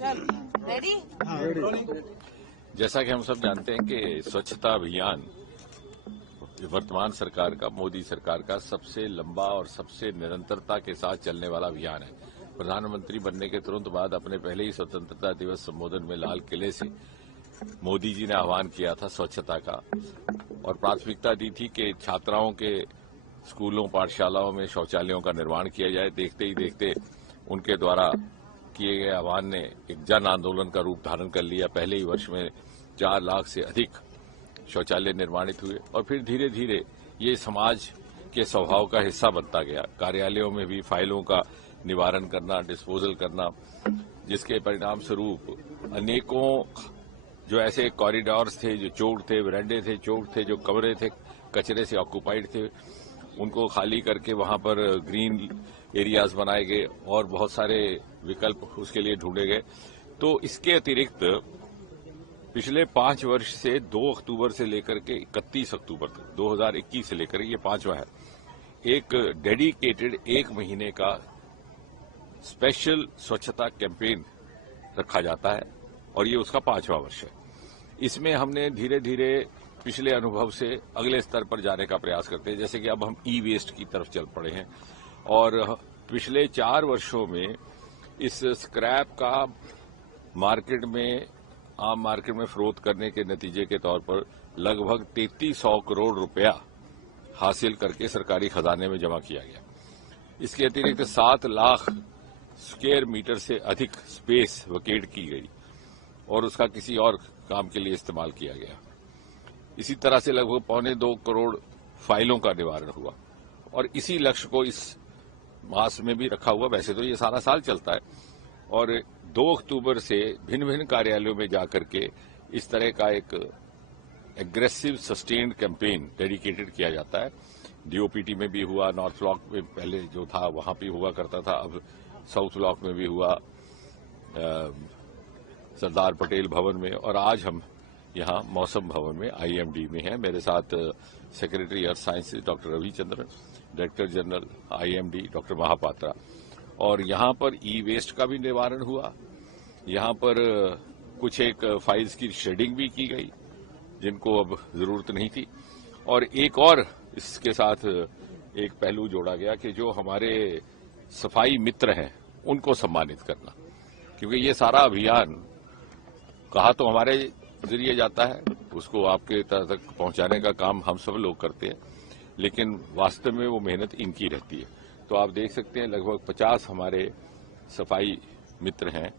Ready? जैसा कि हम सब जानते हैं कि स्वच्छता अभियान वर्तमान सरकार का, मोदी सरकार का सबसे लंबा और सबसे निरंतरता के साथ चलने वाला अभियान है। प्रधानमंत्री बनने के तुरंत बाद अपने पहले ही स्वतंत्रता दिवस संबोधन में लाल किले से मोदी जी ने आह्वान किया था स्वच्छता का और प्राथमिकता दी थी कि छात्राओं के स्कूलों, पाठशालाओं में शौचालयों का निर्माण किया जाए। देखते ही देखते उनके द्वारा किए गए आह्वान ने एक जन आंदोलन का रूप धारण कर लिया। पहले ही वर्ष में 4 लाख से अधिक शौचालय निर्माणित हुए और फिर धीरे धीरे ये समाज के स्वभाव का हिस्सा बनता गया। कार्यालयों में भी फाइलों का निवारण करना, डिस्पोजल करना, जिसके परिणाम स्वरूप अनेकों जो ऐसे कॉरिडोर्स थे, जो चौक थे, वरांडे थे, चौक थे, जो कमरे थे कचरे से ऑक्यूपाइड थे, उनको खाली करके वहां पर ग्रीन एरियाज बनाए गए और बहुत सारे विकल्प उसके लिए ढूंढे गए। तो इसके अतिरिक्त पिछले 5 वर्ष से 2 अक्टूबर से लेकर के 31 अक्टूबर तक 2021 से लेकर ये 5वां है, एक डेडिकेटेड 1 महीने का स्पेशल स्वच्छता कैंपेन रखा जाता है और ये उसका 5वां वर्ष है। इसमें हमने धीरे धीरे पिछले अनुभव से अगले स्तर पर जाने का प्रयास करते हैं। जैसे कि अब हम ई वेस्ट की तरफ चल पड़े हैं और पिछले 4 वर्षों में इस स्क्रैप का मार्केट में, आम मार्केट में फरोख्त करने के नतीजे के तौर पर लगभग 3300 करोड़ रुपया हासिल करके सरकारी खजाने में जमा किया गया। इसके अतिरिक्त 7 लाख स्क्वायर मीटर से अधिक स्पेस वकेट की गई और उसका किसी और काम के लिए इस्तेमाल किया गया। इसी तरह से लगभग 1.25 करोड़ फाइलों का निवारण हुआ और इसी लक्ष्य को इस मास में भी रखा हुआ। वैसे तो ये सारा साल चलता है और 2 अक्टूबर से भिन्न भिन्न कार्यालयों में जाकर के इस तरह का एक एग्रेसिव सस्टेन्ड कैंपेन डेडिकेटेड किया जाता है। डीओपीटी में भी हुआ, नॉर्थ ब्लॉक में पहले जो था वहां भी हुआ करता था, अब साउथ ब्लॉक में भी हुआ, सरदार पटेल भवन में, और आज हम यहाँ मौसम भवन में आईएमडी में हैं। मेरे साथ secretary earth sciences doctor Ravichandran, director general IMD doctor Mahapatra, और यहाँ पर ई वेस्ट का भी निवारण हुआ। यहाँ पर कुछ एक फाइल्स की शेडिंग भी की गई जिनको अब जरूरत नहीं थी, और एक और इसके साथ एक पहलू जोड़ा गया कि जो हमारे सफाई मित्र हैं उनको सम्मानित करना, क्योंकि ये सारा अभियान कहा तो हमारे जरिए जाता है, उसको आपके तक पहुंचाने का काम हम सब लोग करते हैं, लेकिन वास्तव में वो मेहनत इनकी रहती है। तो आप देख सकते हैं लगभग 50 हमारे सफाई मित्र हैं